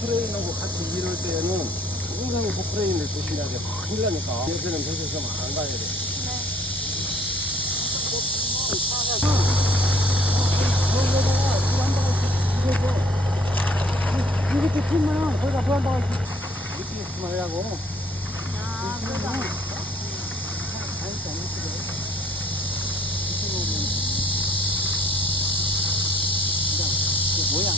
보프레인하고 같이 일할 때에는 항상 보프레인을 조심해야 돼. 큰일 나니까. 요새는 배에서 안 가야 돼. 이렇게 피면 거기다 물한 방울씩 이렇게 모양.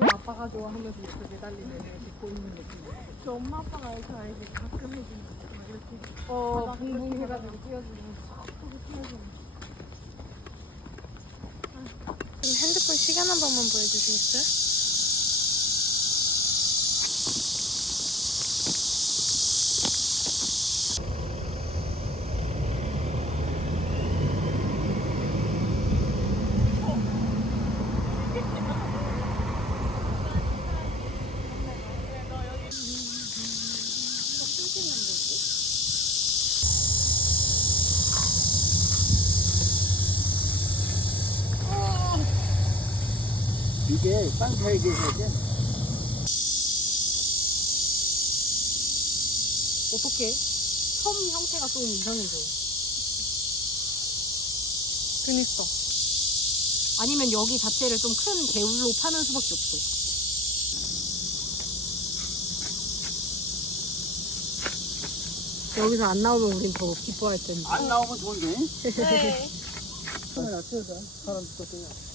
아빠가 좋아하면서 이렇게 매달리는 애를 듣고 있는 느낌. 저 엄마 아빠가 알지 가끔 해주는 거 이렇게 어 붕붕 해가지고 띄워주는 그럼 핸드폰 시간 한 번만 보여주시겠어요? 이게 계셔야 돼. 어떻게? 섬 형태가 좀 이상해져. 그니까. 아니면 여기 자체를 좀 큰 개울로 파는 수밖에 없어. 여기서 안 나오면 우린 더 기뻐할 텐데. 안 나오면 좋은데. 네. 카메라 찍어줘. 사람 찍어줘.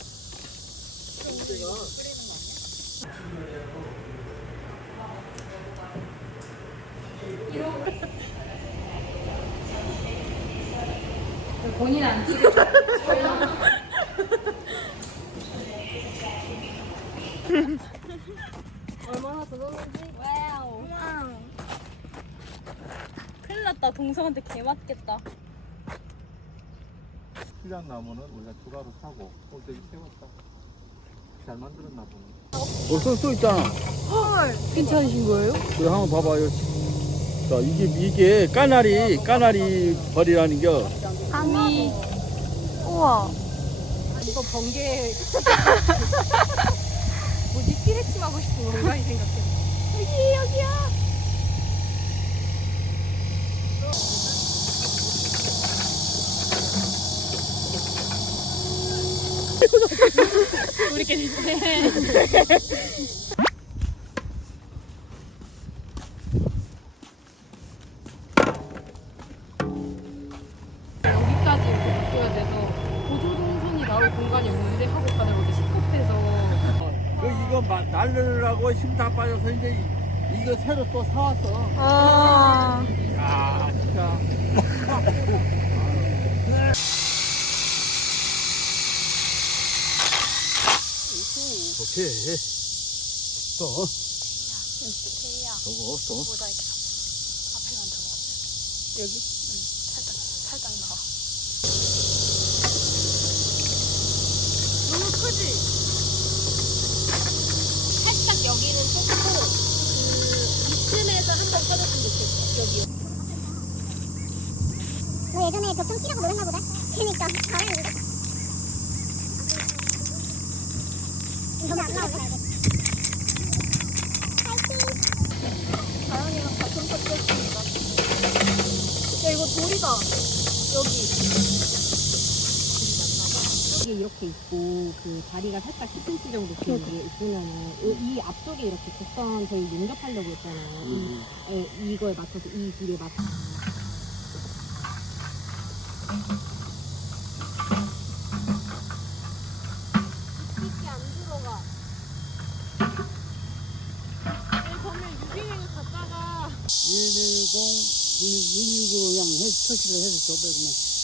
본인 안 찍어. 얼마나 들었는지. 와우. 큰일 났다. 동성한테 개 맞겠다. 필요한 나무는 우리가 추가로 사고 꼭대기 세웠다. 잘 만들었나 보네. 벌써 또 있잖아. 괜찮으신 거예요? 그래 한번 봐봐요. 자 이게 이게 까나리 까나리 벌이라는 겨. 아미. 우와. 이거 번개. 뭐지 피레침 하고 싶은 건가 이 생각해. 여기, 여기야. 우리끼리. 여기까지 이렇게 묶어야 돼서 보조동선이 나올 공간이 없는데 하고 가다 보니 시급해서 그 이거 마- 날르라고 힘 다 빠져서 이제 이- 이거 새로 또 사왔어. 아. 야 진짜. 오케이. 또 개야. 저거 또. 이렇게 앞에만 들어. 여기 살짝, 살짝 나와. 너무 크지? 살짝 여기는 좁고, 그, 이쯤에서 한번 꺼졌으면 좋겠어. 여기. 너 예전에 벽좀 끼라고 놀았나 보다. 그니까 잘했는데. 너무 안 나오네. 다현 이거 돌이다 여기 이게 이렇게 있고 그 다리가 살짝 10cm 정도 긴 게 있으면은 이- 이 앞쪽에 이렇게 곡선 저희 용접하려고 했잖아요. 이, 예, 이거에 맞춰서 이 길에 맞춰 이 그러면 유기행을 갖다가 110, 165 그냥 해, 터치를 해서 그러면